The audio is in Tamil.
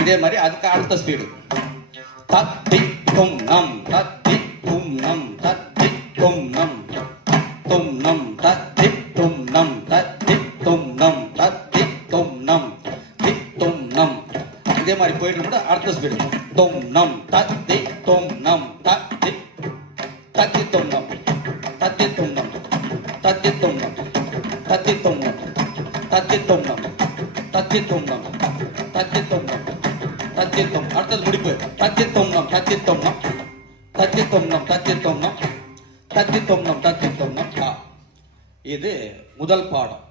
இதே மாதிரி அதுக்கு அடுத்த ஸ்பீடு தத்தி தும் நம் தத்தி தும் நம் தத்தி தும் நம் தும் நம் தத்தி தும் நம் தத்தி தும் நம் தத்தி தும் நம் தும் நம். இதே மாதிரி போயிட்டு கூட அடுத்த ஸ்பீடு தும் நம் தத்தி தும் நம் தத்தி தத்தி தும் நம் தத்தி தும் நம் தத்தி தும் நம் தத்தி தும் நம் தத்தி தும் நம் தத்தி தும் நம் தத்தி தும் நம் தத்தித்தம். அடுத்தது முடிப்பு தத்தித்தம் நம் தத்தித்தம் நம் தத்தித்தம் நம் தத்தித்தம் நம் தத்தித்தம் நம் தத்தித்தம் நம். இது முதல் பாடம்.